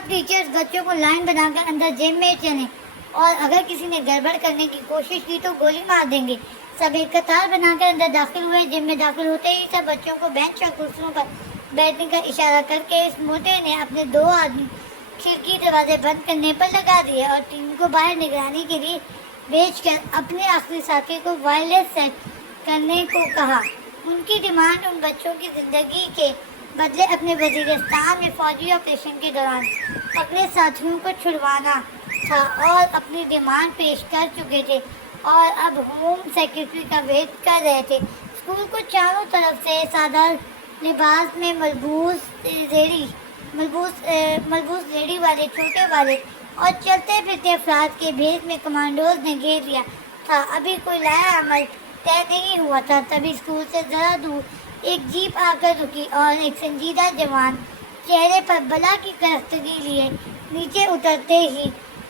सब टीचर्स बच्चों को लाइन बनाकर अंदर जिम में चलें और अगर किसी ने गड़बड़ करने की कोशिश की तो गोली मार देंगे। सब एक कतार बनाकर अंदर दाखिल हुए। जिम में दाखिल होते ही सब बच्चों को बेंच और कुर्सियों पर बैठने का इशारा करके इस मोटे ने अपने 2 आदमी खिड़की दरवाजे बंद करने पर लगा दिए और टीम को बाहर निगरानी के लिए भेजकर अपने आखिरी साथी को वायरलेस सेट करने को कहा। उनकी डिमांड उन बच्चों की जिंदगी के बदले अपने वजीरिस्तान में फौजी ऑपरेशन के दौरान पकड़े साथियों को छुड़वाना था और अपनी डिमांड पेश कर चुके थे और अब होम सेक्रेटरी का वेट कर रहे थे। स्कूल को चारों तरफ से सादा लिबास में मलबूस रेडी वाले छोटे वाले और चलते फिरते अफराद के भेद में कमांडोज ने घेर लिया था। अभी कोई लाया अमल तय नहीं हुआ था, तभी स्कूल से जरा दूर एक जीप आकर रुकी और एक संजीदा जवान चेहरे पर बला की करस्तगी लिए नीचे उतरते ही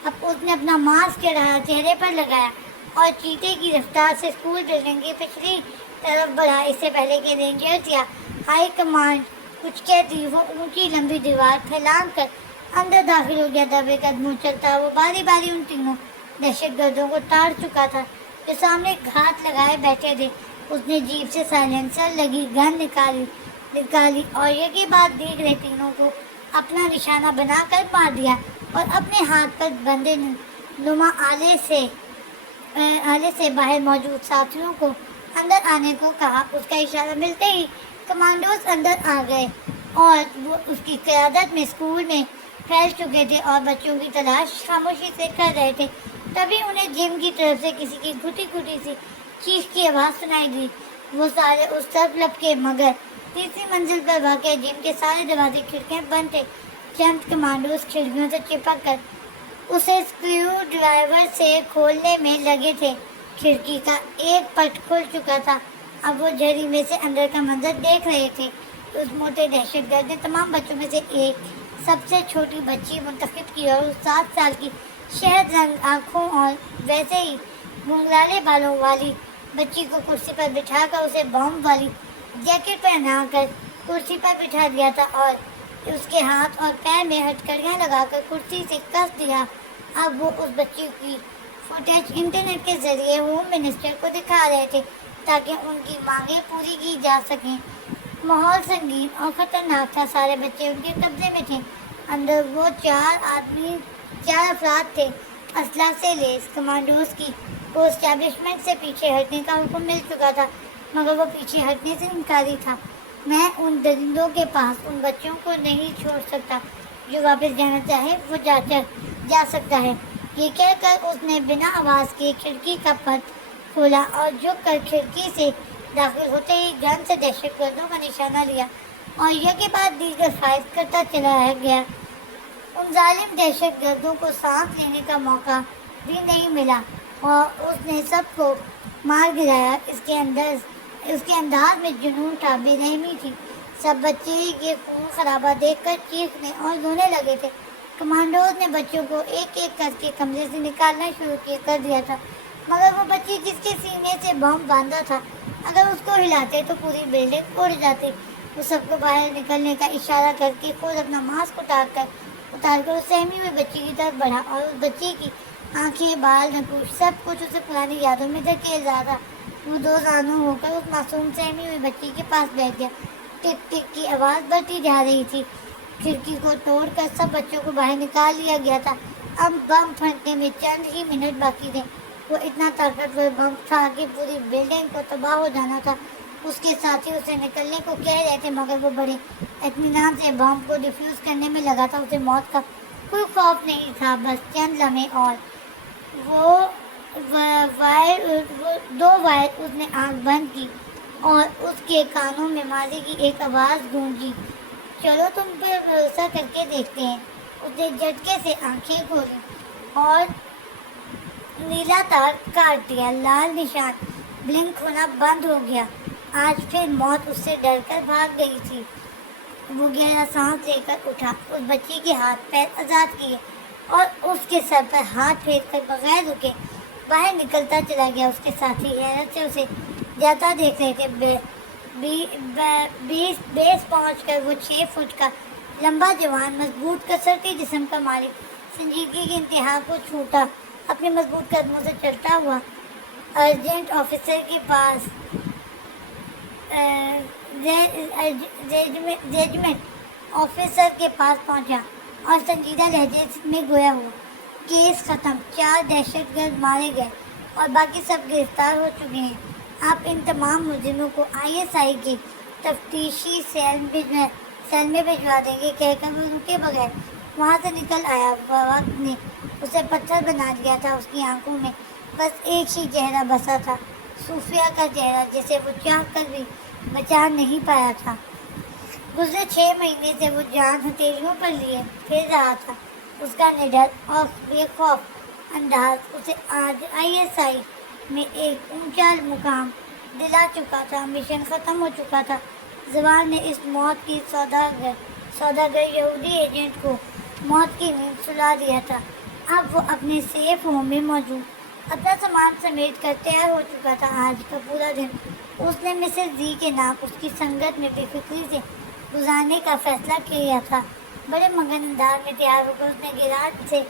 अब उसने अपना मास्क चढ़ाया चेहरे पर लगाया और चीते की रफ्तार से स्कूल बिल्डिंग की पिछली तरफ बढ़ा। इससे पहले के रेंजर्स या हाई कमांड कुछ कहती वो ऊंची लंबी दीवार फैलान कर अंदर दाखिल हो गया। दबे कदमों चलता वो बारी बारी उन तीनों दहशतगर्दों को ताड़ चुका था जो सामने घात लगाए बैठे थे। उसने जीप से साइलेंसर लगी गन निकाली और यही बात देख रहे तीनों को अपना निशाना बनाकर मार दिया और अपने हाथ पर बंदे नुमा आले से बाहर मौजूद साथियों को अंदर आने को कहा। उसका इशारा मिलते ही कमांडोज अंदर आ गए और वो उसकी क़यादत में स्कूल में फैल चुके थे और बच्चों की तलाश खामोशी से कर रहे थे। तभी उन्हें जिम की तरफ से किसी की घुटी सी चीख की आवाज़ सुनाई दी। वो सारे उस तरफ लपके मगर तीसरी मंजिल पर वाक़ जिम के सारे दरवाजे खिड़कियाँ बंद थे। चंद कमांडोज खिड़कियों से चिपक कर उसे स्क्रू ड्राइवर से खोलने में लगे थे। खिड़की का एक पट खुल चुका था। अब वो झरी में से अंदर का मंजर देख रहे थे। उस मोटे दहशतगर्द ने तमाम बच्चों में से एक सबसे छोटी बच्ची मुंतखब की और उस 7 साल की शहद रंग आँखों और वैसे ही मुंगलाले बालों वाली बच्ची को कुर्सी पर बिठाकर उसे बॉम्ब वाली जैकेट पहनाकर कुर्सी पर बिठा दिया था और उसके हाथ और पैर में हथकड़ियाँ लगाकर कुर्सी से कस दिया। अब वो उस बच्ची की फुटेज इंटरनेट के जरिए होम मिनिस्टर को दिखा रहे थे ताकि उनकी मांगें पूरी की जा सकें। माहौल संगीन और ख़तरनाक था। सारे बच्चे उनके कब्जे में थे। अंदर वो 4 अफराद थे असला से लेस। कमांडोज की वो एस्टैब्लिशमेंट से पीछे हटने का हुक्म मिल चुका था मगर वो पीछे हटने से इनकारी था। मैं उन दरिंदों के पास उन बच्चों को नहीं छोड़ सकता। जो वापस जाना चाहे वो जा सकता है। ये कहकर उसने बिना आवाज़ के खिड़की का पट खोला और झुक कर खिड़की से दाखिल होते ही गन से दहशतगर्दों का निशाना लिया और यह के बाद दीगर फायर करता चला गया। उन जालिम दहशतगर्दों को सांस लेने का मौका भी नहीं मिला और उसने सबको मार गिराया। उसके अंदाज में जुनून था, बेरहमी थी। सब बच्चे ये खून खराबा देखकर चीखने और रोने लगे थे। कमांडोज ने बच्चों को एक एक करके कमरे से निकालना शुरू कर दिया था मगर वो बच्ची जिसके सीने से बम बांधा था अगर उसको हिलाते तो पूरी बिल्डिंग उड़ जाती। वो सबको बाहर निकलने का इशारा करके खुद अपना मास्क उतारकर उस सहमी हुई बच्ची की तरफ बढ़ा और उस बच्ची की आंखें, बाल, नकुश सब कुछ उसे पुरानी यादों में धकेल रहा था। वो 2 जानू होकर उस मासूम सहमी हुई बच्ची के पास बैठ गया। टिक टिक की आवाज़ बढ़ती जा रही थी। खिड़की को तोड़कर सब बच्चों को बाहर निकाल लिया गया था। अब बम फटने में चंद ही मिनट बाकी थे। वो इतना ताकतवर बम था कि पूरी बिल्डिंग को तबाह हो जाना था। उसके साथी उसे निकलने को कह रहे थे मगर वो बड़े इत्मीनान से बम को डिफ्यूज़ करने में लगा था। उसे मौत का कोई खौफ नहीं था, बस चंद लम्हे और वो 2 वायर। उसने आँख बंद की और उसके कानों में माजी की एक आवाज़ गूंजी, चलो तुम पर भरोसा करके देखते हैं। उसने झटके से आंखें खोली और नीला तार काट दिया। लाल निशान ब्लिंक होना बंद हो गया। आज फिर मौत उससे डरकर भाग गई थी। वो गहरा सांस लेकर उठा, उस बच्ची के हाथ पैर आज़ाद किए और उसके सर पर हाथ फेर कर बगैर रुके बाहर निकलता चला गया। उसके साथी हैरत से उसे जाता देख रहे थे। बेस पहुँच कर वो 6 फुट का लंबा जवान मजबूत कसरती जिस्म का मालिक संजीदगी की इंतहा को छूटा अपने मजबूत कदमों से चलता हुआ अर्जेंट ऑफिसर के पास जजमेंट ऑफिसर के पास पहुंचा और संजीदा लहजे में गोया हुआ, केस खत्म, 4 दहशतगर्द मारे गए और बाकी सब गिरफ्तार हो चुके हैं। आप इन तमाम मुजरिमों को ISI की तफ्तीशी सेल में भिजवा देंगे, कहकर वो रुके बगैर वहाँ से निकल आया। वक्त ने उसे पत्थर बना दिया था। उसकी आंखों में बस एक ही चेहरा बसा था, सूफिया का चेहरा, जिसे वो चाह कर भी बचा नहीं पाया था। गुज़रे 6 महीने से वो जान हथेलियों पर लिए फिर रहा था। उसका निडर और बेखौफ अंदाज उसे आज ISI में एक ऊंचा मुकाम दिला चुका था। मिशन ख़त्म हो चुका था। जवान ने इस मौत की सौदागर यहूदी एजेंट को मौत की नींद सुला दिया था। अब वो अपने सेफ होम में मौजूद अपना सामान समेट कर तैयार हो चुका था। आज का पूरा दिन उसने मिसेस जी के नाम उसकी संगत में बेफिक्री से गुजारने का फैसला किया था। बड़े मगन अंदाज में तैयार होकर उसने गैराज से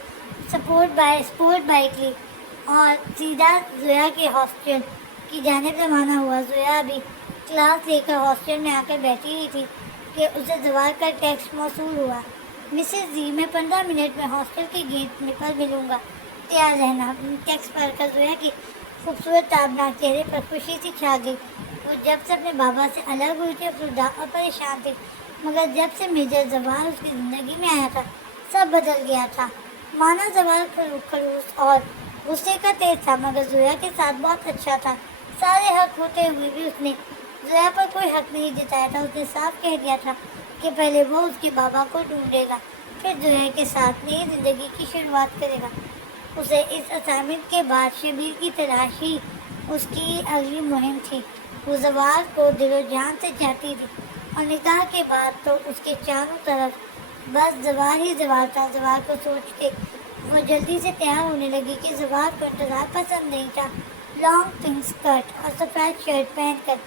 स्पोर्ट बाइक ली और सीधा जोया के हॉस्टल की जानिब रवाना हुआ। जोया अभी क्लास लेकर हॉस्टल में आकर बैठी हुई थी कि उसे जवाब का टेक्स्ट मौसूल हुआ। मिसेस जी, मैं 15 मिनट में हॉस्टल के गेट पर मिलूँगा, तैयार रहना। टेक्स्ट पढ़कर जोया की खूबसूरत ताबनाक चेहरे पर खुशी सी छा गई। वो जब से अपने बाबा से अलग हुई थी अफसरदा और परेशान थी, मगर जब से मेजर जवाहर उसकी ज़िंदगी में आया था सब बदल गया था। माना जवाहर खड़ूस और गुस्से का तेज था, मगर जोया के साथ बहुत अच्छा था। सारे हक होते हुए भी उसने जोया पर कोई हक नहीं जताया था। उसने साफ कह दिया था कि पहले वो उसके बाबा को ढूंढेगा, फिर जोया के साथ नई ज़िंदगी की शुरुआत करेगा। उसे इस असाइनमेंट के बाद शबीर की तलाश ही उसकी अगली मुहिम थी। वो जवाहर को दिलो जान से चाहती थी और निकाह के बाद तो उसके चारों तरफ बस जवाहर ही जवाहर था। जवाहर को सोच के वो जल्दी से तैयार होने लगी कि जवाहर को इंतज़ार पसंद नहीं था। लॉन्ग पिंक स्कर्ट और सफ़ेद शर्ट पहनकर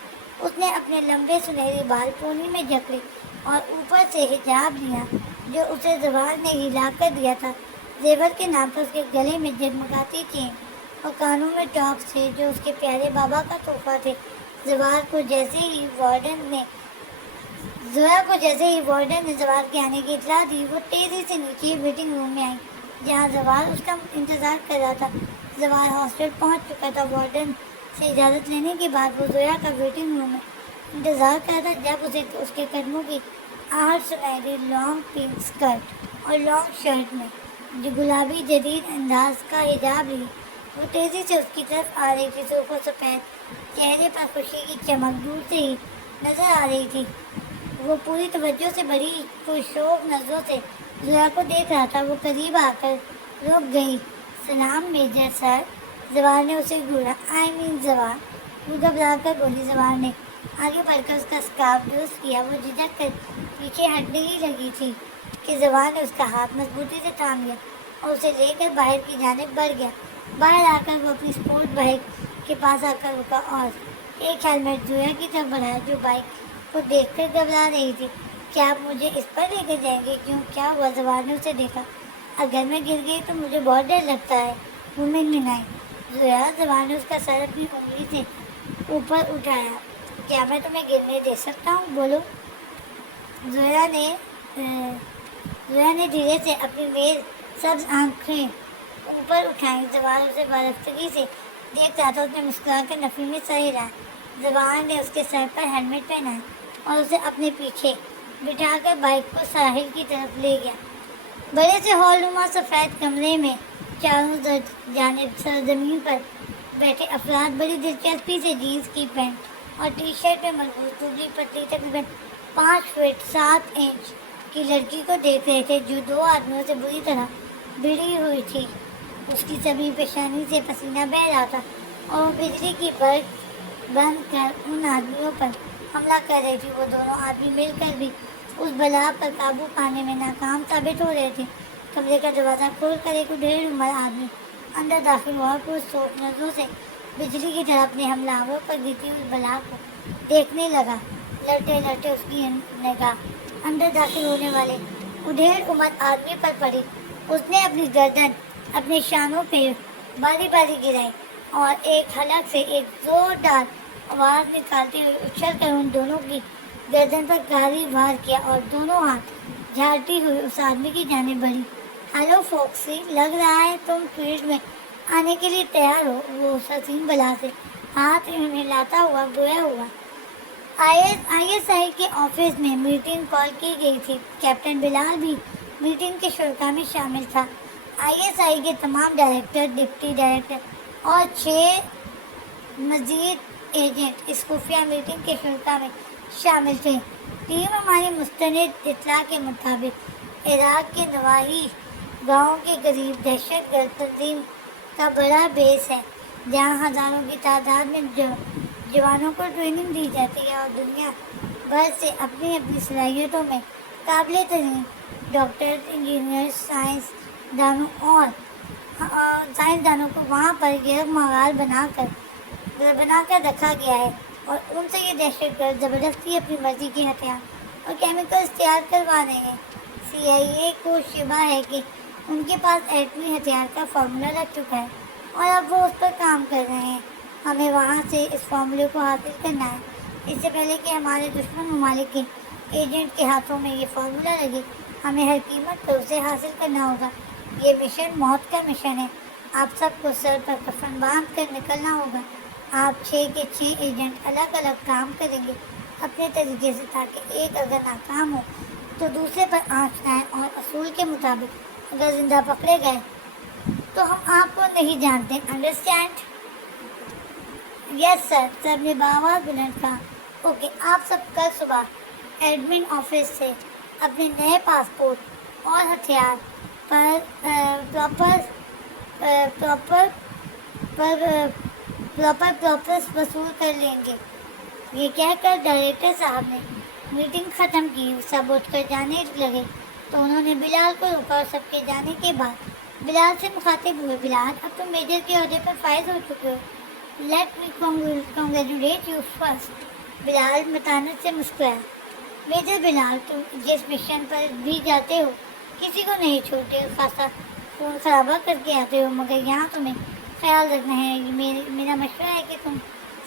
उसने अपने लंबे सुनहरे बाल पोनी में जकड़े और ऊपर से हिजाब लिया जो उसे जवाहर ने हिला कर दिया था। जेवर के नाम पर उसके गले में जगमगाती चेन और कानों में टॉप्स थे जो उसके प्यारे बाबा का तोहफा थे। जवाहर को जैसे ही वार्डन ने जवाहर के आने की इतला दी, वो तेज़ी से नीचे वेटिंग रूम में आई जहाँ जवाहर उसका इंतज़ार कर रहा था। जवाहर हॉस्टल पहुँच चुका था। वार्डन से इजाज़त लेने के बाद वो जोया का वेटिंग रूम में इंतज़ार कर रहा था। जब उसे उसके कदमों की आहट सुनाई दी, लॉन्ग पिंक स्कर्ट और लॉन्ग शर्ट में जो गुलाबी जदीद अंदाज का हिजाब ली, वो तेज़ी से उसकी तरफ आ रही थी। सूफा सफ़ेद चेहरे पर खुशी की चमक दूर से ही नज़र आ रही थी। वो पूरी तवज्जो से बड़ी पुरशौक नज़रों से जोया को देख रहा था। वो करीब आकर रुक गई। सलाम मेजर सर, जवाहर ने उसे घूरा। जवाहर, वो घबरा कर बोली। जवाहर ने आगे बढ़कर उसका स्कार्फ दुरुस्त किया। वो झिझक कर पीछे हटने ही लगी थी कि जवाहर ने उसका हाथ मजबूती से थाम लिया और उसे लेकर बाहर की जानिब बढ़ गया। बाहर आकर वो अपनी स्पोर्ट बाइक के पास आकर रुका और एक हेलमेट जोया की तरफ बढ़ाया जो बाइक को देखकर घबरा रही थी। क्या आप मुझे इस पर लेकर जाएंगे? क्यों, क्या हुआ? जवाहर ने उसे देखा। अगर मैं गिर गई तो मुझे बहुत डर लगता है। वो मिनमिनाई। जोया, जवाहर ने उसका सर अपनी उंगली से ऊपर उठाया। क्या मैं तुम्हें गिरने दे सकता हूँ? बोलो। जोया ने धीरे से अपनी मेज सब्ज आंखें ऊपर उठाई। जवाहर उसे बरफ्तगी से देख रहा था। उसने मुस्कुरा कर नफी में सर हिलाया। जवाहर ने उसके सर पर हेलमेट पहनाया और उसे अपने पीछे बिठाकर बाइक को साहिल की तरफ ले गया। बड़े से हॉलनुमा सफ़ेद कमरे में चारों जानिब सरजमीन पर बैठे अफराद बड़ी दिलचस्पी से जीन्स की पैंट और टी शर्ट में मलबूस दुबली पतली तकरीबन 5 फीट 7 इंच की लड़की को देख रहे थे जो 2 आदमियों से बुरी तरह भिड़ी हुई थी। उसकी सभी पेशानी से पसीना बह रहा था और वो बिजली की बल्ब बंद कर उन आदमियों पर हमला कर रही थी। वो दोनों आदमी मिलकर भी उस बला पर काबू पाने में नाकाम साबित हो रहे थे। कमरे का दरवाज़ा खोलकर एक ढेर उम्र आदमी अंदर दाखिल हुआ। कुछ सोच नजरों से बिजली की तरह अपने हमलावरों पर गिरती उस बला को देखने लगा। लड़ते लड़ते उसकी निगाह اندر داخل ہونے والے ادھیڑ عمر آدمی پر پڑی۔ اس نے اپنی گردن اپنے شانوں پہ باری باری گرائی اور ایک حلق سے ایک زوردار آواز نکالتے ہوئے اچھل کر ان دونوں کی گردن پر گہری وار کیا اور دونوں ہاتھ جھاڑتی ہوئی اس آدمی کی جانب بڑھی۔ ہیلو فوکسی، لگ رہا ہے تم فیلڈ میں آنے کے لیے تیار ہو، وہ اس حسین بلا سے ہاتھ ہلاتا ہوا گویا ہوا۔ آئی ایس آئی کے آفس میں میٹنگ کال کی گئی تھی۔ کیپٹن بلال بھی میٹنگ کے شرکا میں شامل تھا۔ آئی ایس آئی کے تمام ڈائریکٹر، ڈپٹی ڈائریکٹر اور 6 مزید ایجنٹ اس خفیہ میٹنگ کے شرکا میں شامل تھے۔ ٹیم ہماری مستند اطلاع کے مطابق عراق کے نواحی گاؤں کے قریب دہشت گرد تنظیم کا بڑا بیس ہے، جہاں ہزاروں کی تعداد میں جوانوں کو ٹریننگ دی جاتی ہے اور دنیا بھر سے اپنی اپنی صلاحیتوں میں قابل ترین ڈاکٹر، انجینئر، سائنسدانوں کو وہاں پر یرغمال بنا کر رکھا گیا ہے اور ان سے یہ دہشت گرد زبردستی اپنی مرضی کے ہتھیار اور کیمیکلز تیار کروا رہے ہیں۔ سی آئی اے کو شبہ ہے کہ ان کے پاس ایٹمی ہتھیار کا فارمولہ لگ چکا ہے اور اب وہ اس پر کام کر رہے ہیں۔ ہمیں وہاں سے اس فارمولے کو حاصل کرنا ہے، اس سے پہلے کہ ہمارے دشمن ممالک کے ایجنٹ کے ہاتھوں میں یہ فارمولہ لگے۔ ہمیں ہر قیمت پر اسے حاصل کرنا ہوگا۔ یہ مشن موت کا مشن ہے۔ آپ سب کو سر پر کفن باندھ کر نکلنا ہوگا۔ آپ 6 کے 6 ایجنٹ الگ الگ کام کریں گے اپنے طریقے سے، تاکہ ایک اگر ناکام ہو تو دوسرے پر آنچ لائیں اور اصول کے مطابق اگر زندہ پکڑے گئے تو ہم آپ کو نہیں جانتے۔ انڈرسٹینڈ؟ یس سر، سب نے بآواز بلند کہا۔ اوکے، آپ سب کل صبح ایڈمن آفس سے اپنے نئے پاسپورٹ اور ہتھیار پراپرس وصول کر لیں گے۔ یہ کہہ کر ڈائریکٹر صاحب نے میٹنگ ختم کی۔ سب اٹھ کر جانے لگے تو انہوں نے بلال کو روکا اور سب کے جانے کے بعد بلال سے مخاطب ہوئے، بلال، اب تم میجر کے عہدے پر فائز ہو چکے ہو۔ Let me congratulate you first. Bilal متانت سے مسکرایا۔ میجر بلال، تم جس مشن پر بھی جاتے ہو کسی کو نہیں چھوڑتے، خاصا خون خرابہ کر کے آتے ہو، مگر یہاں تمہیں خیال رکھنا ہے۔ میرا مشورہ ہے کہ تم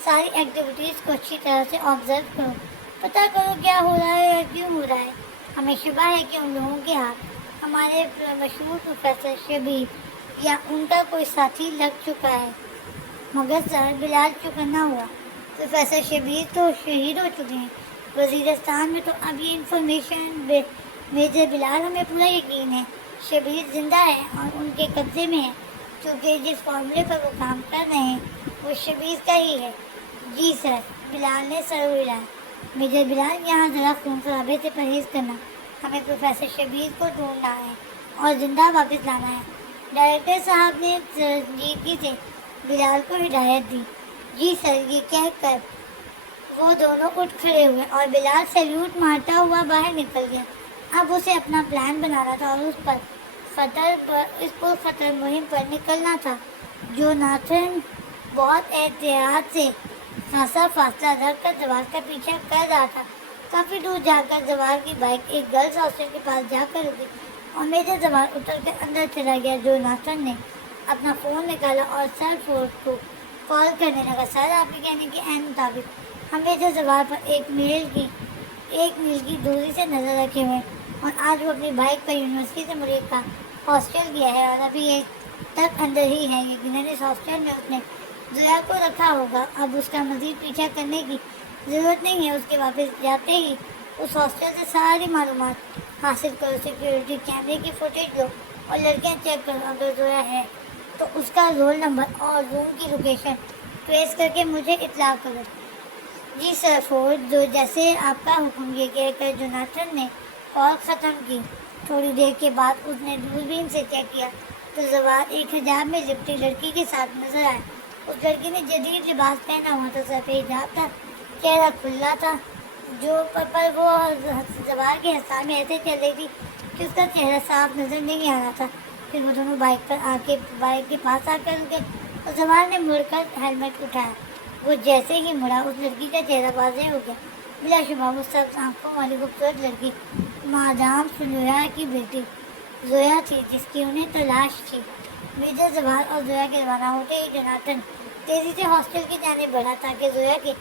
ساری ایکٹیویٹیز کو اچھی طرح سے آبزرو کرو، پتہ کرو کیا ہو رہا ہے اور کیوں ہو رہا ہے۔ ہمیں شبہ ہے کہ ان لوگوں کے ہاتھ ہمارے مشہور پروفیسر شبیر یا ان کا کوئی ساتھی لگ چکا ہے۔ مگر سر، بلال چوکنا ہوا، پروفیسر شبیر تو شہید ہو چکے ہیں وزیرستان میں، تو اب یہ انفارمیشن میجر بلال، ہمیں پورا یقین ہے شبیر زندہ ہے اور ان کے قبضے میں ہے، کیونکہ جس فارمولے پر وہ کام کر رہے ہیں وہ شبیر کا ہی ہے۔ جی سر، بلال نے سر ہلایا۔ میجر بلال، یہاں ذرا خون خرابے سے پرہیز کرنا، ہمیں پروفیسر شبیر کو ڈھونڈنا ہے اور زندہ واپس لانا ہے۔ ڈائریکٹر صاحب نے سنجیدگی سے بلال کو ہدایت دی۔ جی سر، یہ کہہ کر وہ دونوں اٹھ کھڑے ہوئے اور بلال سیلیوٹ مارتا ہوا باہر نکل گیا۔ اب اسے اپنا پلان بنانا تھا اور اس پر خطر مہم پر نکلنا تھا۔ جو ناتھن بہت احتیاط سے خاصا فاصلہ رکھ کر زوال کا پیچھا کر رہا تھا، کافی دور جا کر زوال کی بائک ایک گرلز ہاسٹل کے پاس جا کر رکی اور میجر زوال اتر کر اندر چلا گیا۔ جو ناتھن نے اپنا فون نکالا اور سر فورڈ کو کال کرنے لگا۔ سر، آپ کے کہنے کے عین مطابق ہم میجر زوال پر 1 میل کی دوری سے نظر رکھے ہوئے، اور آج وہ اپنی بائک پر یونیورسٹی سے مرید کا ہاسٹل گیا ہے اور ابھی ایک تک اندر ہی ہے۔ یقیناً اس ہاسٹل میں اس نے زویا کو رکھا ہوگا۔ اب اس کا مزید پیچھا کرنے کی ضرورت نہیں ہے، اس کے واپس جاتے ہی اس ہاسٹل سے ساری معلومات حاصل کرو، سیکیورٹی کیمرے کی فوٹیج لو اور لڑکیاں چیک کرو۔ اگر زویا ہے تو اس کا رول نمبر اور روم کی لوکیشن ٹریس کر کے مجھے اطلاع کرو۔ جی سر فورڈ، جو جیسے آپ کا حکم۔ یہ کہہ کر جوناتھن نے کال ختم کی۔ تھوڑی دیر کے بعد اس نے دوربین سے چیک کیا تو زوال ایک حجاب میں لپٹی لڑکی کے ساتھ نظر آیا۔ اس لڑکی نے جدید لباس پہنا ہوا تھا، سر پہ حجاب تھا، چہرہ کھلا تھا، جو پر وہ زوال کے حصہ میں ایسے چل رہی تھی کہ اس کا چہرہ صاف نظر نہیں آ رہا تھا۔ پھر وہ دونوں بائک کے پاس آ کر رکے اور زوال نے مڑ کر ہیلمٹ اٹھایا۔ وہ جیسے ہی مڑا، اس لڑکی کا چہرہ واضح ہو گیا۔ بلا شبہ وہ سبز آنکھوں والی خوبصورت لڑکی مادام سلویا کی بیٹی زویا تھی، جس کی انہیں تلاش تھی۔ میجر زوال اور زویا کے روانہ ہوتے ہی جوناتھن تیزی سے ہاسٹل کی جانب بڑھا تاکہ زویا کے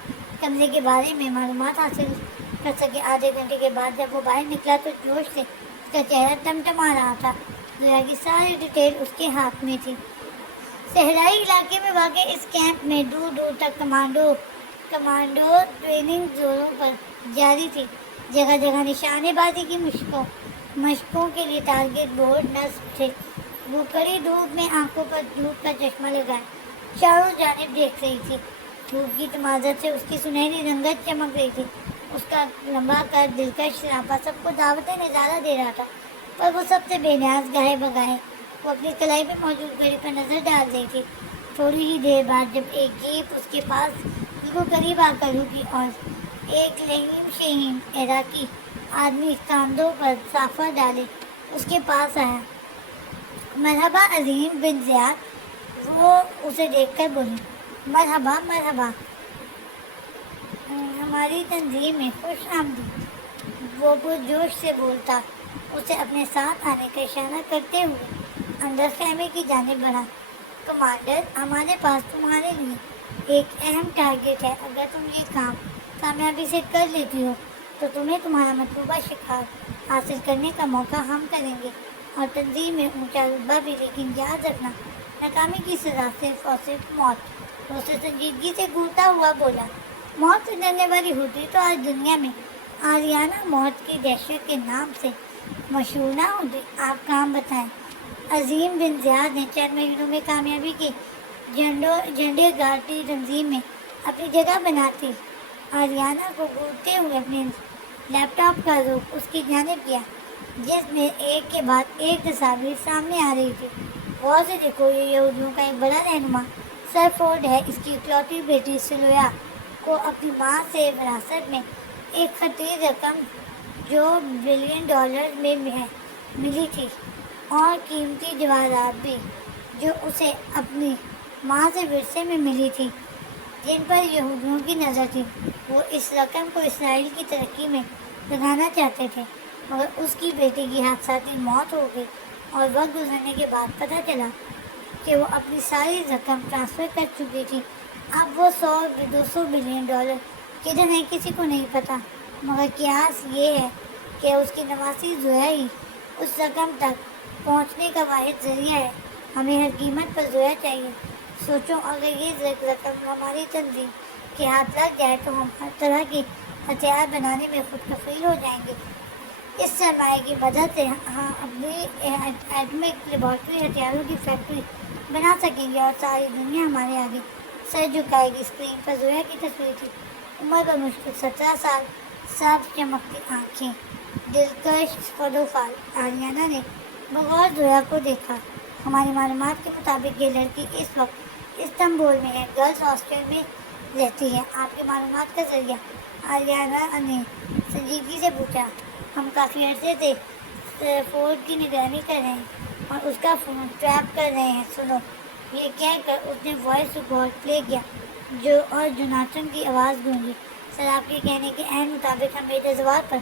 کمرے کے بارے میں معلومات حاصل کر سکے۔ آدھے گھنٹے کے بعد جب وہ باہر نکلا تو جوش سے اس کا چہرہ ٹمٹما رہا تھا۔ زویا کی ساری ڈیٹیل اس کے ہاتھ میں تھی۔ صحرائی علاقے میں واقع اس کیمپ میں دور دور تک کمانڈو ٹریننگ زوروں پر جاری تھی۔ جگہ جگہ نشانے بازی کی مشقوں کے لیے ٹارگیٹ بورڈ نصب تھے۔ وہ کڑی دھوپ میں آنکھوں پر دھوپ کا چشمہ لگائے چاروں جانب دیکھ رہی تھی۔ دھوپ کی تمازت سے اس کی سنہری رنگت چمک رہی تھی۔ اس کا لمبا قد دلکش سراپا سب کو دعوت نظارہ دے رہا تھا، پر وہ سب سے بے نیاز گاہے بگاہے وہ اپنی کلائی میں موجود گھڑی پر نظر ڈال رہی تھی۔ تھوڑی ہی دیر بعد جب ایک جیپ اس کے پاس بالکل قریب آ کر رکی اور ایک لہیم شہیم عراقی آدمی کاندھوں پر سافر ڈالے اس کے پاس آیا۔ مرحبا عظیم بن زیاد، وہ اسے دیکھ کر بولی۔ مرحبا مرحبا، ہماری تنظیم میں خوش آمدید، وہ پرجوش سے بولتا، اسے اپنے ساتھ آنے کا اشارہ کرتے ہوئے اندر خیمے کی جانب بڑھا۔ کمانڈر، ہمارے پاس تمہارے لیے ایک اہم ٹارگیٹ ہے۔ اگر تم یہ کام کامیابی سے کر لیتی ہو تو تمہیں تمہارا مطلوبہ شکار حاصل کرنے کا موقع ہم کریں گے اور تنظیم میں اونچا رتبہ بھی، لیکن یاد رکھنا ناکامی کی سزا صرف اور صرف موت۔ وہ اسے سنجیدگی سے گھورتا ہوا بولا۔ موت سے ڈرنے والی ہوتی تو آج دنیا میں آریانہ موت کی دہشت کے نام سے مشہور نہ ہوتی۔ آپ کام بتائیں۔ عظیم بن زیاد نے چند مہینوں میں کامیابی کی جھنڈے گاڑتی تنظیم میں اپنی جگہ بناتی آریانہ کو گھورتے ہوئے اپنے لیپ ٹاپ کا رخ اس کی جانب کیا، جس میں ایک کے بعد ایک تصاویر سامنے آ رہی تھی۔ غور سے دیکھو، یہ یہودیوں کا ایک بڑا رہنما سر فورڈ ہے۔ اس کی اکلوتی بیٹی سلویا کو اپنی ماں سے وراثت میں ایک خطیر رقم جو $1 بلین میں ملی تھی، اور قیمتی جواہرات بھی جو اسے اپنی ماں سے ورثے میں ملی تھی، جن پر یہودیوں کی نظر تھی۔ وہ اس رقم کو اسرائیل کی ترقی میں لگانا چاہتے تھے، مگر اس کی بیٹی کی حادثاتی موت ہو گئی اور وقت گزرنے کے بعد پتہ چلا کہ وہ اپنی ساری رقم ٹرانسفر کر چکی تھی۔ اب وہ $100-200 بلین کدھر ہیں کسی کو نہیں پتہ، مگر قیاس یہ ہے کہ اس کی نواسی زویا ہی اس رقم تک پہنچنے کا واحد ذریعہ ہے۔ ہمیں ہر قیمت پر زویا چاہیے۔ سوچو، اگر یہ رقم ہماری تنظیم کے ہاتھ لگ جائے تو ہم ہر طرح کی ہتھیار بنانے میں خود کفیل ہو جائیں گے۔ اس سرمایہ کی مدد سے ہم اپنی ایٹمک لیبارٹری ہتھیاروں کی فیکٹری بنا سکیں گے اور ساری دنیا ہمارے آگے سر جھکائے گی۔ اسکرین پر زویا کی تصویر تھی، عمر بمشکل 17 سال، سبز چمکتی آنکھیں، دلکش فروفال۔ آریانہ نے بغور زویا کو دیکھا۔ ہماری معلومات کے مطابق یہ لڑکی اس وقت استنبول میں ہے، گرلز ہاسٹل میں رہتی ہے۔ آپ کی معلومات کا ذریعہ؟ آریانہ نے سنجیدگی سے پوچھا۔ ہم کافی عرصے سے فورڈ کی نگرانی کر رہے ہیں اور اس کا فون ٹریپ کر رہے ہیں۔ سنو، یہ کہہ کر اس نے وائس ریکارڈ پلے کیا اور جوناتھن کی آواز گونجی۔ سر، آپ کے کہنے کے عین مطابق ہم میجر زوال پر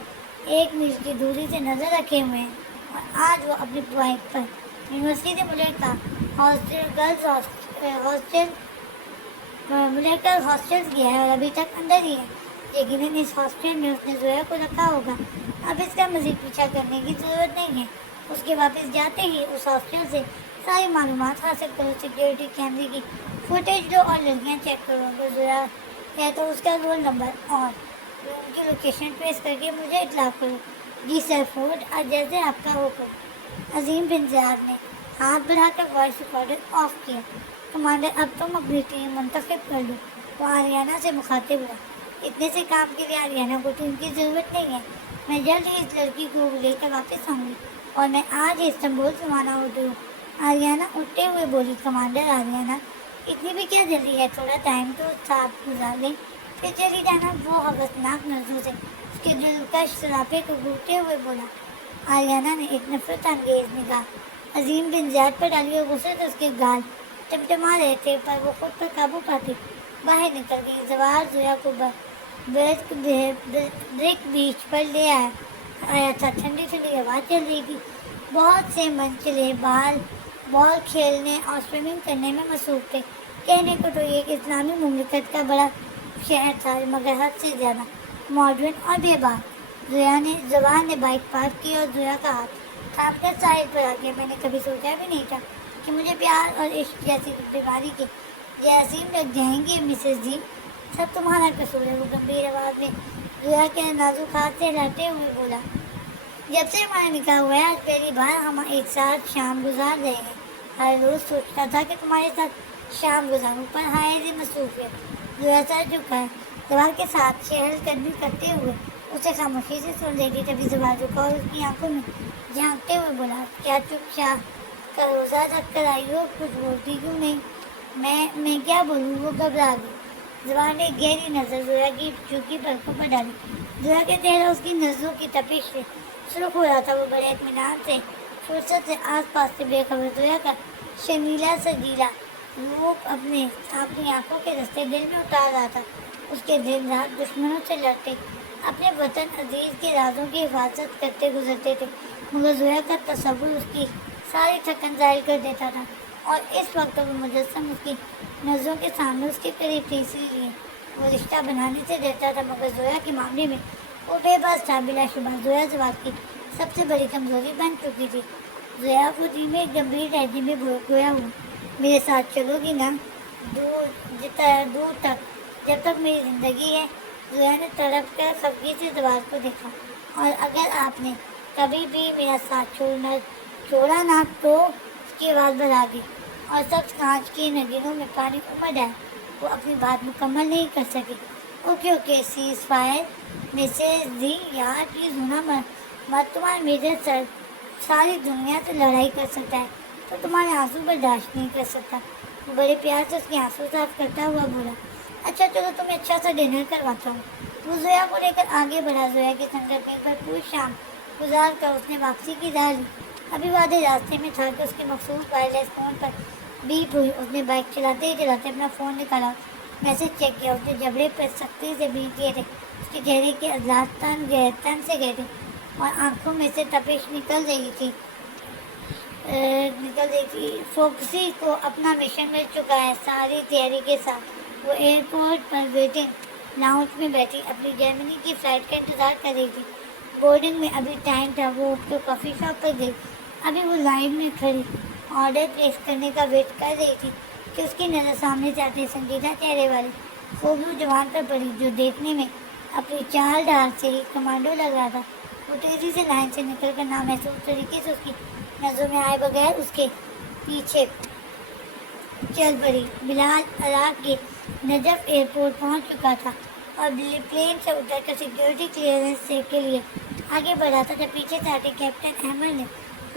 1 میل کی دوری سے نظر رکھے ہوئے ہیں، اور آج وہ اپنی بائک پر یونیورسٹی سے ہاسٹل گیا ہے اور ابھی تک اندر ہی ہے۔ یقیناً اس ہاسٹل میں اس نے زویا کو رکھا ہوگا۔ اب اس کا مزید پیچھا کرنے کی ضرورت نہیں ہے۔ اس کے واپس جاتے ہی اس ہاسٹل سے ساری معلومات حاصل کرو، سیکیورٹی کیمرے کی فوٹیج لو اور لڑکیاں چیک کرو۔ اگر زویا ہے تو اس کا رول نمبر اور روم کی لوکیشن ٹریس کر کے مجھے اطلاع کرو۔ جی سر فورڈ، آج جیسے آپ کا حکم۔ عظیم بن زیاد نے ہاتھ بڑھا کر وائس ریکارڈر آف کیا۔ کمانڈر، اب تم اپنی ٹیم منتخب کر لو۔ وہ آریانہ سے مخاطب ہوا۔ اتنے سے کام کے لیے آریانہ کو ٹیم کی ضرورت نہیں ہے۔ میں جلد ہی اس لڑکی کو لے کر واپس آؤں گی اور میں آج ہی استنبول سے روانہ ہوتی ہوں۔ آریانہ اٹھتے ہوئے بولی۔ کمانڈر آریانہ، اتنی بھی کیا جلدی ہے؟ تھوڑا ٹائم تو ساتھ گزار لیں، پھر چلی جانا۔ وہ حوثناک نظروں سے اس کے دلکش سراپے کو گھورتے ہوئے بولا۔ آریانہ نے ایک نفرت انگیز نگاہ عظیم بن زیاد پر ڈالی اور غصے سے اس کے گال ٹمٹما رہے تھے، پر وہ خود پر قابو پاتی باہر نکل گئی۔ زوال زویا کو ब्रिक बीच पर ले आया था। ठंडी ठंडी हवा चल रही थी। बहुत से मनचले बाल बॉल खेलने और स्विमिंग करने में मसरूफ थे। कहने को तो ये एक इस्लामी मुमलिकत का बड़ा शहर था, मगर हद से ज़्यादा मॉडर्न और बेबाक। जवान ने बाइक पार्क की और ज़ोया का हाथ थाम कर साइड पर आ गया। मैंने कभी सोचा भी नहीं था कि मुझे प्यार और इश्क जैसी बीमारी के जरासीम लग जाएंगे। मिसेस जी, सब तुम्हारा कसूर है, वो गंभीर आवाज़ में ज़ोया के नाजुक हाथ से हिलाते हुए बोला। जब से हमारा निकाह हुआ है, आज पहली बार हम एक साथ शाम गुजार रहे हैं। हर रोज़ सोचता था कि तुम्हारे साथ शाम गुजारूं, पर हाय रे मसरूफियत। ज़ोया सर झुका है, जवाब के साथ चहलकदमी करते हुए उसे खामोशी से सुन रही थी। तभी जवाब रुका और उसकी आंखों में झांकते हुए बोला, क्या चुपचाप का रोज़ा रख कर आई हो? कुछ बोलती क्यों नहीं? मैं क्या बोलूँ? वो घबरा गई। जवान ने गहरी नज़र ज़ोया की झुकी पलकों पर डाली। ज़ोया के चेहरा उसकी नज़रों की तपिश से सुर्ख हो रहा था। वो बड़े इत्मीनान से फुर्सत से आस पास से बेखबर ज़ोया का शर्मीला सजीला रूप अपनी आंखों के रास्ते दिल में उतार रहा था। उसके दिन रात दुश्मनों से लड़ते, अपने वतन अजीज़ के राजों की हिफाजत करते गुजरते थे, मगर ज़ोया का तसव्वुर उसकी सारी थकन जाहिर कर देता था। और इस वक्त वो मुजस्सम उसकी नज़रों के सामने उसके करीब थी, इसीलिए वो रिश्ता बनाने से डरता था। मगर ज़ोया के मामले में वो बेबस था। बिलाशुबा ज़ोया जवाब की सबसे बड़ी कमज़ोरी बन चुकी थी। ज़ोया को धीमे गंभीर लहजे में गोया हुआ, मेरे साथ चलोगी ना? दूर तक, जब तक मेरी ज़िंदगी है। ज़ोया ने तड़प कर खफगी से दीवार को देखा। और अगर आपने कभी भी मेरा साथ छोड़ा ना, तो उसकी आवाज़ बढ़ा दी और सख्त कांच की नगीनों में पानी उमड़ आया। वो अपनी बात मुकम्मल नहीं कर सकी। ओके सीज फायर मैसेज दी। यार प्लीज़ होना मत तुम्हारे मेजर सर सारी दुनिया से लड़ाई कर सकता है, तो तुम्हारे आंसू बर्दाश्त नहीं कर सकता। वो बड़े प्यार से उसके आंसू साफ करता हुआ बोला, अच्छा चलो तुम्हें अच्छा सा डिनर करवाता हूँ। वो ज़ोया को लेकर आगे बढ़ा। ज़ोया की संगत में भरपूर शाम गुजार कर उसने वापसी की राह ली। अभी वादे रास्ते में था कि उसके मखसूस वायरलेस फ़ोन पर बीप हुई। उसने बाइक चलाते ही चलाते अपना फ़ोन निकाला, मैसेज चेक किया। उसने जबड़े पर सख्ती से बीप किए थे। उसके चेहरे के अजलात तन से गए थे और आंखों में से तपिश निकल रही थी। फोक्सी को अपना मिशन मिल चुका है। सारी तैयारी के साथ वो एयरपोर्ट पर वेटिंग लाउंज में बैठी अपनी जर्मनी की फ़्लाइट का इंतज़ार कर रही थी। बोर्डिंग में अभी टाइम था। वो उठ के कॉफ़ी शॉप पर गई। अभी वो लाइन में खड़ी ऑर्डर प्लेस करने का वेट कर रही थी कि उसकी नज़र सामने से आते संजीदा चेहरे वाले खूबसूरत जवान पर पड़ी, जो देखने में अपनी चाल ढाल से ही कमांडो लग रहा था। वो तेज़ी से लाइन से निकल कर नामहसूस तरीके से उसकी नज़रों में आए बगैर उसके पीछे चल पड़ी। बिलाल इराक के नजफ एयरपोर्ट पहुंच चुका था और प्लेन से उतरकर सिक्योरिटी क्लियरेंस के लिए आगे बढ़ा था। जब पीछे से आते कैप्टन अहमद ने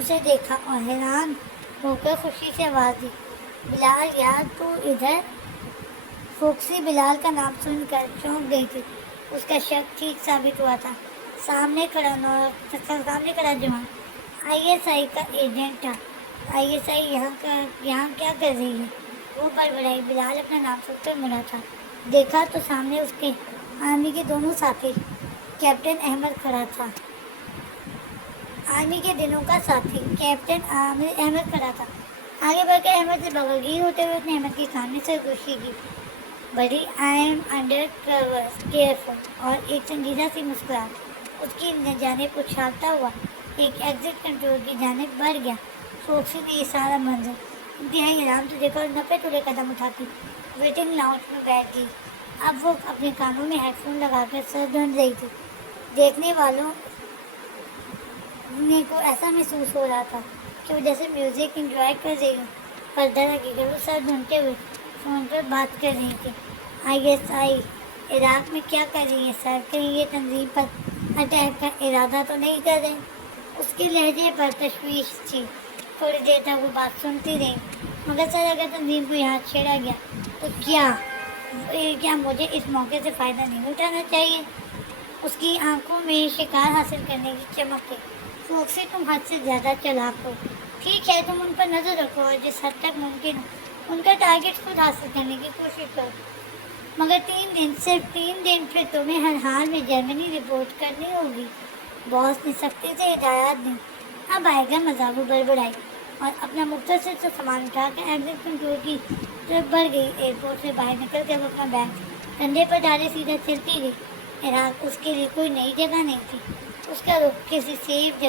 उसे देखा और हैरान होकर खुशी से आवाज़ दी, बिलाल यार तू इधर? फोक्सी बिलाल का नाम सुनकर चौंक गई थी। उसका शक ठीक साबित हुआ था। सामने खड़ा जवान आईएसआई का एजेंट था। आईएसआई यहाँ क्या कर रही है? वो बड़बड़ाई। बिलाल अपना नाम सुनकर मुड़ा था। देखा तो सामने उसके आर्मी के दोनों साथी कैप्टन अहमद खड़ा था। आर्मी के दिनों का साथी कैप्टन अहमद खड़ा था। आगे बढ़कर अहमद से बगलगीर होते हुए उसने अहमद के सामने से गोशी की। बड़ी I am under cover careful, और एक संजीदा सी मुस्कुराहट उसकी न जाने उछालता हुआ एक एग्जिट कंट्रोल की जानिब बढ़ गया। फोक्सी ने ये सारा मंजर इंतहाई आराम से देखा और नफे तुले कदम उठाती वेटिंग लाउंज में बैठ गई। अब वो अपने कानों में हेडफोन लगाकर सर ढूंढ रही थी। देखने वालों को ऐसा महसूस हो रहा था कि वो जैसे म्यूज़िक एंजॉय कर रही हूँ, पर दर हकीकत वो सर ढूंढते हुए फ़ोन पर बात कर रही थी। आईएसआई इराक में क्या कर रही है सर? कहीं ये तंजीम पर अटैक का इरादा तो नहीं कर रहे? उसके लहजे पर तशवीश थी। थोड़ी देर तक वो बात सुनती रही, मगर सर अगर तंजीम को यहाँ छेड़ा गया तो क्या मुझे इस मौके से फ़ायदा नहीं उठाना चाहिए? उसकी आंखों में शिकार हासिल करने की चमक थी। फोक्सी तुम हद से ज़्यादा चालाक हो। ठीक है, तुम उन पर नज़र रखो और जिस हद तक मुमकिन हो उनका टारगेट खुद हासिल करने की कोशिश करो। मगर 3 दिन, सिर्फ 3 दिन, फिर तुम्हें हर हाल में जर्मनी रिपोर्ट करनी होगी। बॉस ने सख्ती से हिदायत दी। अब आएगा मजा, वो बड़बड़ाई और अपना मुख्तसर से सामान उठाकर एग्जिट कंट्रोल की तरफ बढ़ गई। एयरपोर्ट से बाहर निकल कर वो अपना बैग कंधे पर डाले सीधा चलती गई। इराक उसके लिए कोई नई जगह नहीं थी। उसका रुख किसी सेफ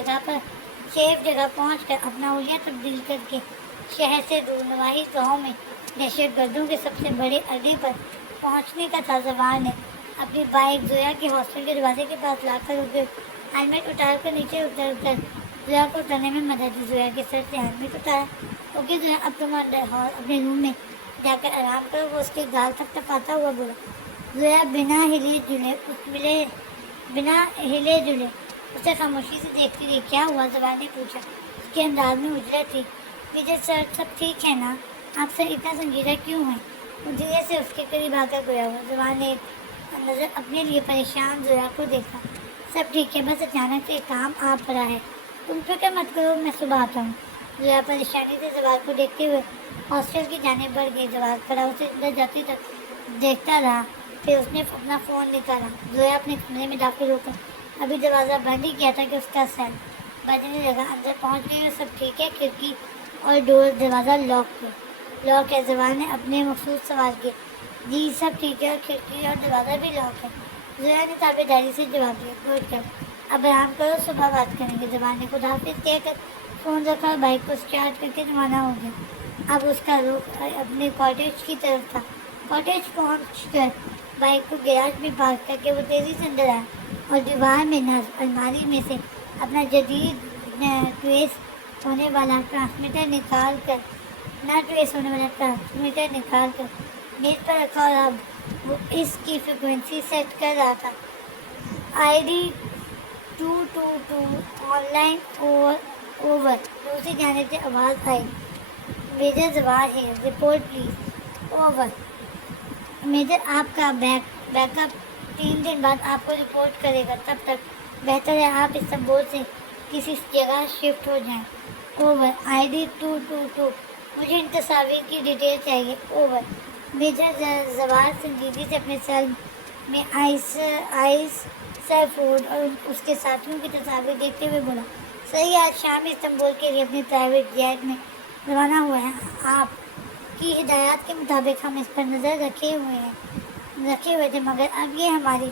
जगह पहुँच कर अपना उलिया तब्दील करके शहर से दूर नवाही गाँव में दहशत गर्दों के सबसे बड़े अड्डे पर पहुँचने का था। जवान ने अपनी बाइक जोया के हॉस्टल के दरवाजे के पास लाकर उसे हेलमेट उतार कर नीचे उतर जोया को उतरने में मदद दी। जोया के सर से हेलमेट उतारा। ओके जोया, अब तुम अंदर हॉल अपने रूम में जाकर आराम करो, वो उसके गाल तक तपाता हुआ बोला। जोया बिना हिले जुले उसे खामोशी से देखती रही। क्या हुआ? जवान ने पूछा। उसके अंदाज में उजलत थी। विजय सर, सब ठीक है ना? आप सर इतना संजीदा क्यों हैं? वो धीरे से उसके करीब आकर गोया हुआ। जवान ने नजर अपने लिए परेशान जोया को देखा। सब ठीक है, बस अचानक से काम आ पड़ा है। तुम फिक्र मत करो, मैं सुबह आता हूँ। जोया परेशानी से जवाब को देखते हुए हॉस्टल की जाने बढ़ गई। जवाब खड़ा उसे अंदर जाते तक देखता रहा। फिर उसने अपना फ़ोन निकाला। जोया अपने कमरे में दाखिल होकर अभी दरवाज़ा बंद ही किया था कि उसका सेल बजने लगा। अंदर पहुँच गई और सब ठीक है। खिड़की और डोर दरवाज़ा लॉक है। जवान ने अपने मखसूस सवाल किए। जी सब ठीक है, और खिड़की और दरवाज़ा भी लॉक है। जोया ने ताबेदारी से जवाब दिया। गुड कर, अब आराम करो, सुबह बात करेंगे। जवान ने खुदाफिज कहकर फ़ोन रखा और बाइक को स्टार्ट करके रवाना हो गया। अब उसका रुख अपने कॉटेज की तरफ था। कॉटेज पहुंचकर बाइक को गैराज में पार्क करके वो तेज़ी से अंदर आया और दीवार में नस्ब अलमारी में से अपना जदीद ट्रेस होने वाला ट्रांसमीटर निकाल कर मेज पर रखा और अब वो इसकी फ्रिक्वेंसी सेट कर रहा था। ID 222 online over. दूसरी जाने से आवाज़ आई। मेजर जवाहर है, रिपोर्ट प्लीज। ओवर। मेजर, आपका बैकअप 3 दिन बाद आपको रिपोर्ट करेगा। तब तक बेहतर है आप इस सब बोर्ड से किसी जगह शिफ्ट हो जाएं। ओवर। ID 222, मुझे इन तस्वीर की डिटेल चाहिए। ओवर। मेजर जवाहर संजीदगी से अपने सेल में आइस सैफूड और उसके साथियों की तस्वीर देखते हुए बोला। सही, आज शाम इस्तांबुल के लिए अपनी प्राइवेट जेट में रवाना हुए हैं। आपकी हिदायत के मुताबिक हम इस पर नज़र रखे हुए थे, मगर अब ये हमारी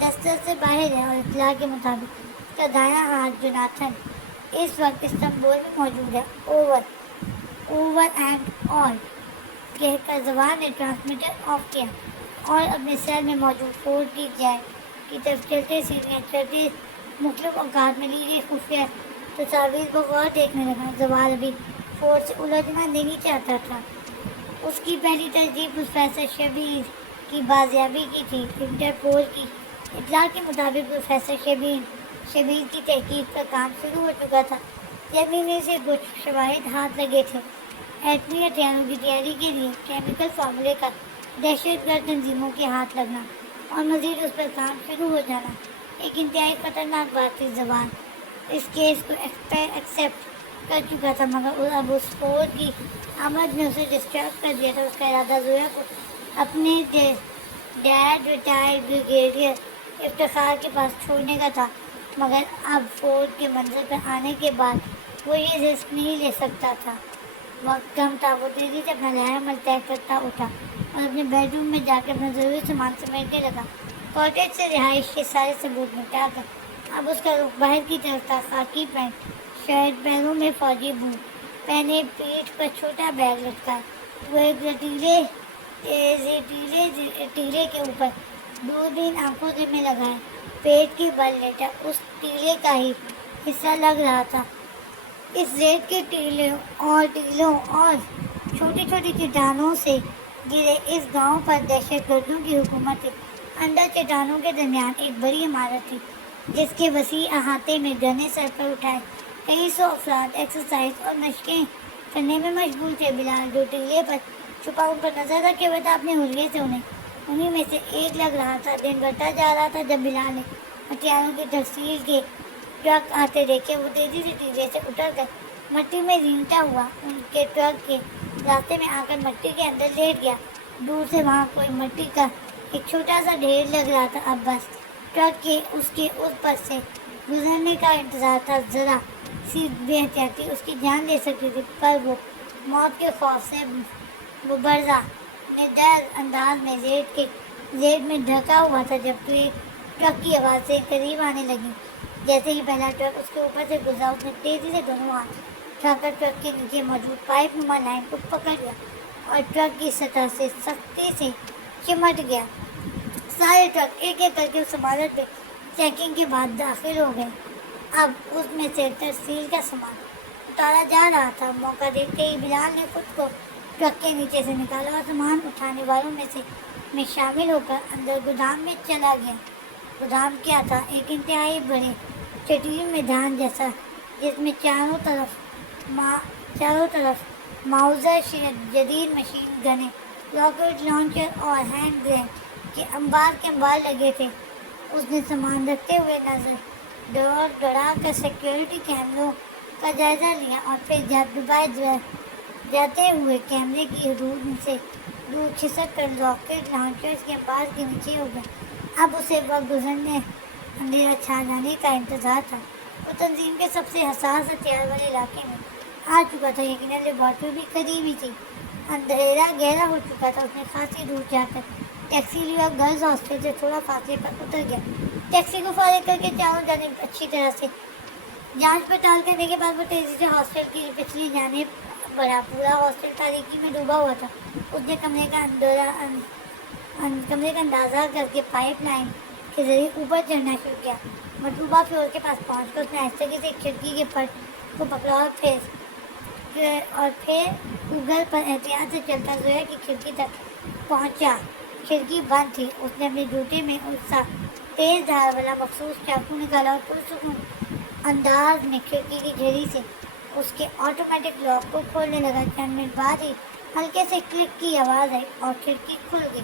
दस्तक से बाहर है और इत्तला के मुताबिक उसका दायां हाथ जोनाथन इस वक्त इस्तांबुल में मौजूद है। ओवर एंड ऑल कहकर जवान ने ट्रांसमीटर ऑफ किया और अपने सेल में मौजूद फोर्ड की जेट की तरफ चलते सीढ़ियाँ चढ़ते मुख्तलिफ औकात में ली गई खुफिया तस्वीर को गौर देखने लगा। जवान अभी फोर्ड से उलझना नहीं चाहता था। उसकी पहली तरजीह प्रोफेसर शबीर की बाजियाबी की थी। इंटरपोल की इत्तला के मुताबिक प्रोफेसर शबीर की तहकीक का काम शुरू हो चुका था। जमीने से कुछ शवाहिद हाथ लगे थे। एटमी हथियारों की तैयारी के लिए केमिकल फार्मूले का दहशतगर्द तंजीमों के हाथ लगना और मज़ीद उस पर काम शुरू हो जाना एक इंतहाई ख़तरनाक बात थी। जवान इस केस को एक्सेप्ट कर चुका था, मगर अब उस फोर्ड की आमद ने उसे डिस्टर्ब कर दिया था। उसका इरादा जोया को अपने डैड रिटायर्ड ब्रिगेडियर इफ्तिखार के पास छोड़ने का था, मगर अब फोर्ड के मंजिल पर आने के बाद वो ये रिस्क नहीं ले सकता था। वक्त कम था। वो तेज़ी से अपना लहर तय करता उठा और अपने बेडरूम में जाकर अपना ज़रूरी सामान समेटने लगा। कॉटेज से रिहाइश के सारे सबूत मिटा कर अब उसका रुख बाहर की तरफ था। खाकी पैंट शर्ट, पैरों में फौजी बूट पहने, पीठ पर छोटा बैग लटका। वो एक टीले के ऊपर दूरबीन आंखों से में लगाए पेट के बल लेटा उस टीले का ही हिस्सा लग रहा था। इस रेत के टीलों और छोटी छोटी चट्टानों से गिरे इस गांव पर दहशतगर्दों की हुकूमत थी। अंदर चट्टानों के दरमियान एक बड़ी इमारत थी जिसके वसी अहाते में गने सर पर उठाए कई सौ अफराद एक्सरसाइज और मशकें करने में मशगूल थे। बिलाल जो टीले पर छुपा उन पर नजर रखे हुए था, अपने हुलिये से उन्हीं में से एक लग रहा था। दिन बढ़ता जा रहा था। जब बिलाल ने हथियारों की तफसील के ट्रक आते देखे, वो तेजी से टीले से उतर कर मट्टी में रेंगता हुआ उनके ट्रक के रास्ते में आकर मट्टी के अंदर लेट गया। दूर से वहाँ कोई मट्टी का ایک چھوٹا سا ڈھیر لگ رہا تھا، اب بس ٹرک کے اس پر سے گزرنے کا انتظار تھا۔ ذرا سی بے احتیاطی اس کی جان لے سکتی تھی، پر وہ موت کے خوف سے مبرزہ ندر انداز میں زیب میں ڈھکا ہوا تھا جب ٹرک کی آوازیں قریب آنے لگی۔ جیسے ہی پہلا ٹرک اس کے اوپر سے گزرا، اس نے تیزی سے دونوں ہاتھ اٹھا کر ٹرک کے نیچے موجود پائپ نما لائن کو پکڑ لیا اور ٹرک کی سطح سے سختی سے چمٹ گیا۔ سارے ٹرک ایک ایک کر کے اس عمارت میں چیکنگ کے بعد داخل ہو گئے۔ اب اس میں سے ترسیل کا سامان اتارا جا رہا تھا۔ موقع دیکھتے ہی بلال نے خود کو ٹرک کے نیچے سے نکالا اور سامان اٹھانے والوں میں شامل ہو کر اندر گودام میں چلا گیا۔ گودام کیا تھا؟ ایک انتہائی بڑے چٹیل میدان جیسا، جس میں چاروں طرف ماؤزر جدید مشین گنیں، راکٹ لانچر اور ہینڈ گرینیڈ کے انبار لگے تھے۔ اس نے سامان رکھتے ہوئے نظر دوڑا کر سیکیورٹی کیمروں کا جائزہ لیا اور پھر دبائے جاتے ہوئے کیمرے کی حدود سے دور کھسک کر راکٹ لانچرز کے انبار کے نیچے ہو گیا۔ اب اسے وقت گزرنے، اندھیرا چھا جانے کا انتظار تھا۔ وہ تنظیم کے سب سے حساس ہتھیار والے علاقے میں آ چکا تھا، یقیناً لیبارٹری بھی قریب ہی تھی۔ اندھیرا گہرا ہو چکا تھا۔ اس نے خاصی دور جا کر ٹیکسی لی اور گرلز ہاسٹل سے تھوڑا فاصلے پر اتر گیا۔ ٹیکسی کو فارغ کر کے چاروں جانب اچھی طرح سے جانچ پڑتال کرنے کے بعد وہ تیزی سے ہاسٹل کی پچھلی جانب بڑھا۔ پورا ہاسٹل تاریکی میں ڈوبا ہوا تھا۔ اس نے کمرے کا اندازہ کر کے پائپ لائن کے ذریعے اوپر چڑھنا شروع کیا۔ مطلوبہ فلور کے پاس پہنچ کر اس نے آہستگی سے کھڑکی کے پٹ کو پکڑا اور پھر اوگل پر احتیاط سے چلتا زویا کی کھڑکی تک پہنچا۔ کھڑکی بند تھی۔ اس نے اپنے جوتے میں اس سا تیز دھار والا مخصوص چاقو نکالا اور پرسکون انداز میں کھڑکی کی جھلی سے اس کے آٹومیٹک لاک کو کھولنے لگا۔ چند منٹ بعد ہی ہلکے سے کلک کی آواز آئی اور کھڑکی کھل گئی۔